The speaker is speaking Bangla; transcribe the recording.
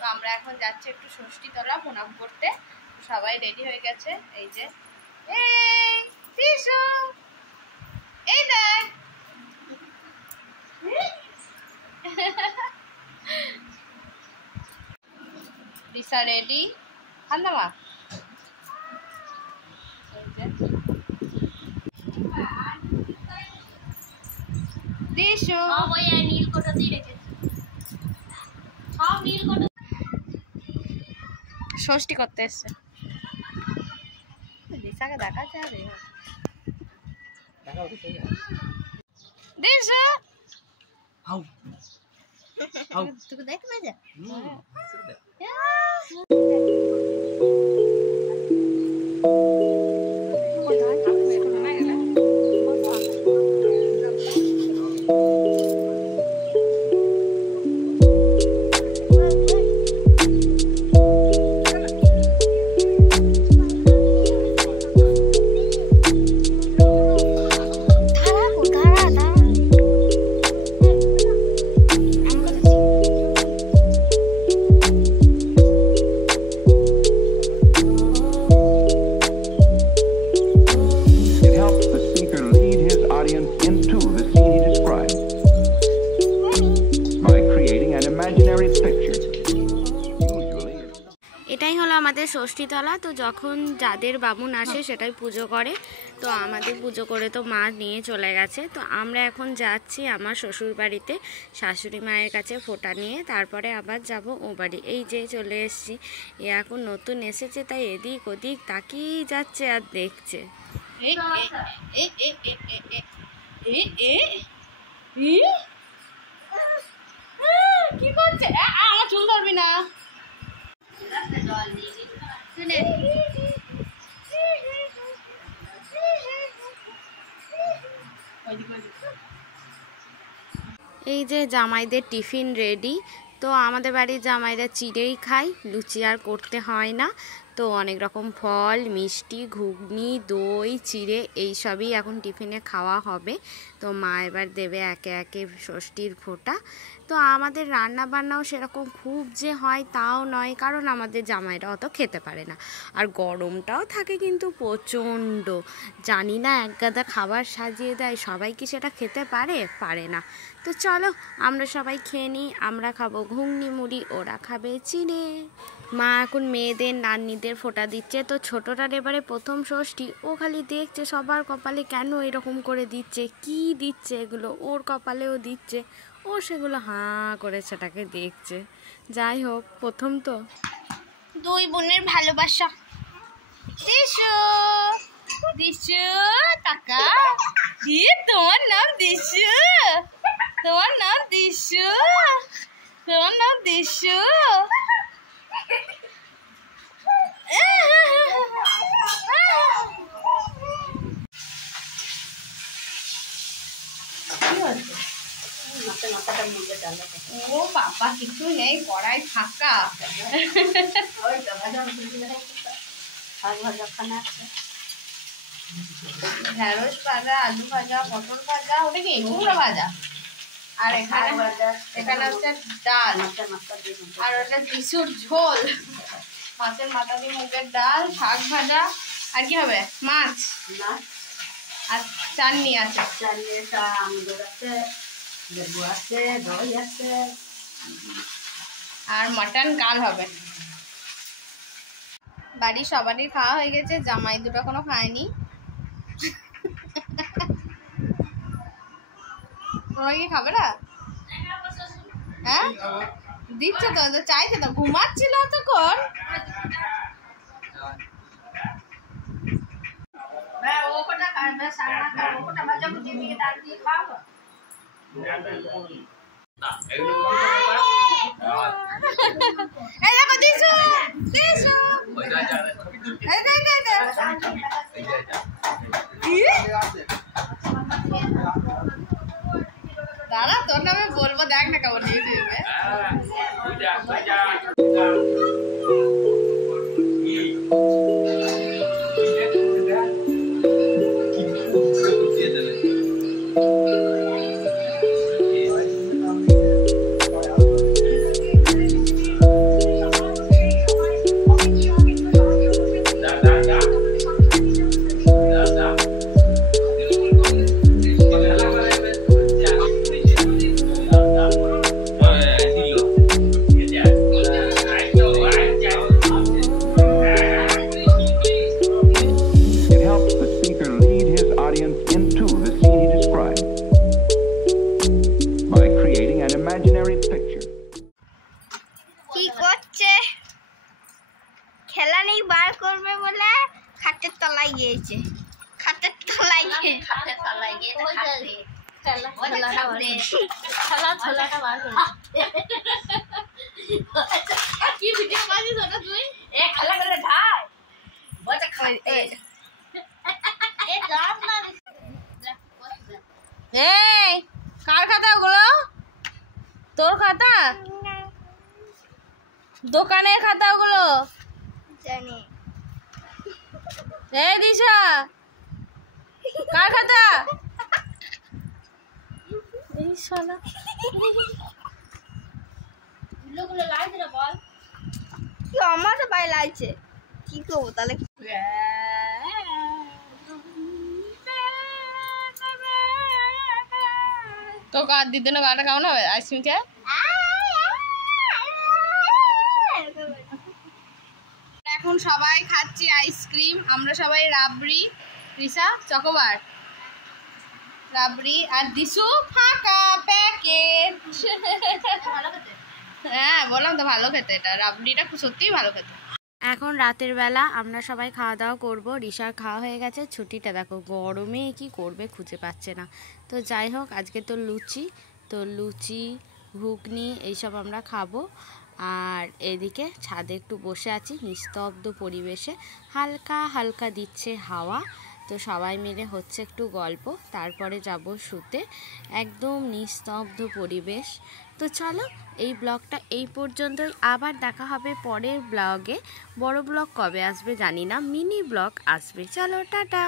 তো আমরা এখন যাচ্ছি একটু ষষ্ঠীতলা প্রণাম করতে। সবাই রেডি হয়ে গেছে। এই যে এই দিশু, এই দেখ দিশা রেডি। হান্দামা দিশু ষষ্ঠী করতে এসছে। দিশাকে দেখাচ্ছে দিশু তোকে দেখবে যা এটাই হলো আমাদের ষষ্ঠীতলা। তো যখন যাদের বামুন আসে সেটাই পুজো করে। তো আমাদের পুজো করে তো মা নিয়ে চলে গেছে। তো আমরা এখন যাচ্ছি আমার শ্বশুর বাড়িতে শাশুড়ি মায়ের কাছে ফোঁটা নিয়ে, তারপরে আবার যাব ও বাড়ি। এই যে চলে এসেছি। এ এখন নতুন এসেছে তাই এদিক ওদিক তাকিয়েই যাচ্ছে আর দেখছে। কি করছে? আমার চুল ধরবি না। এই যে জামাইদের টিফিন রেডি। তো আমাদের বাড়ির জামাইরা চিড়েই খায়, লুচি আর করতে হয় না। তো অনেক রকম ফল, মিষ্টি, ঘুগনি, দই, চিড়ে এইসবই এখন টিফিনে খাওয়া হবে। তো মা এবার দেবে একে একে ষষ্ঠীর ফোঁটা। তো আমাদের রান্না বান্নাও সেরকম খুব যে হয় তাও নয়, কারণ আমাদের জামাইরা অত খেতে পারে না। আর গরমটাও থাকে কিন্তু প্রচণ্ড। জানি না এক গাদা খাবার সাজিয়ে দেয়, সবাই কি সেটা খেতে পারে না। তো চলো আমরা সবাই খেয়ে নিই। আমরা খাবো ঘুগনি মুড়ি, ওরা খাবে চিড়ে। মা এখন মেয়েদের নাতনিদের ফোঁটা দিচ্ছে। তো ছোটোটার এবারে প্রথম ষষ্ঠী, ও খালি দেখছে সবার কপালে কেন এরকম করে দিচ্ছে, কি দিচ্ছে এগুলো, ওর কপালেও দিচ্ছে। ও সেগুলো হাঁ করে সেটাকে দেখছে। যাই হোক, প্রথম তো। দুই বোনের ভালোবাসা। দিশু দিশু টাকা কি তোমার নাম? দিশু তোমার নাম? দিশু তোমার নাম? দিশু ও বাবা, কিছু নেই, কড়াই ফাঁকা। ঢেঁড়স ভাজা, আলু ভাজা, পটল ভাজা, ওটা কি কুমড়ো ভাজা। আর এখানে হচ্ছে ডাল, আর ওটা দিশুর ঝোল, মাছের মাথা দিয়ে মুগের ডাল, শাক ভাজা। আর কি হবে? মাছ আর চাটনি আছে। লেবু আছে, দই আছে, আর মাটন কাল হবে। বাড়ি সবারই খাওয়া হয়ে গেছে, জামাই দুটো এখনো খায়নি। তোমরা কি খাবে না? হ্যাঁ দিচ্ছে তো, চাইছে তো, ঘুমাচ্ছিল তখন। দাদা তোর নামে বলবো, দেখ না কেমন ইউটিউবে। কি করছে? খেলা নেই বার করবে বলে খাটের তলায় গিয়েছে। খাটের তলায় গিয়ে কি ভিডিও বানিস ওটা তুই? এই কার খাতা ওগুলো? তোর খাতা? দোকানের খাতা ওগুলো? জানি। এই দিশা কার খাতা? এই শালা গুলো লাগছে না বল। কি আমার তো পায়ে লাগছে। কি করবো তাহলে? তো কার দিদি না গাটা কেমন হবে? আইসক্রিম খেয়ে এখন সবাই খাচ্ছি আইসক্রিম। আমরা সবাই রাবড়ি, রিসা চকোবার, রাবড়ি আর দিশু ফাঁকা প্যাকেট। হ্যাঁ বললাম তো ভালো খেতে, এটা রাবড়িটা সত্যিই ভালো খেতে। এখন রাতের বেলা আমরা সবাই খাওয়া দাওয়া করবো। রিসার খাওয়া হয়ে গেছে। ছুটিটা দেখো গরমে কি করবে খুঁজে পাচ্ছে না। তো যাই হোক আজকে তো লুচি ঘুগনি এইসব আমরা খাবো। আর এদিকে ছাদে একটু বসে আছি নিস্তব্ধ পরিবেশে, হালকা হালকা দিচ্ছে হাওয়া। তো সবাই মিলে হচ্ছে একটু গল্প, তারপরে যাব শুতে। একদম নিস্তব্ধ পরিবেশ। তো চলো এই ব্লগটা এই পর্যন্তই। আবার দেখা হবে পরের ব্লগে। বড় ব্লগ কবে আসবে জানি না, মিনি ব্লগ আসবে। চলো টাটা।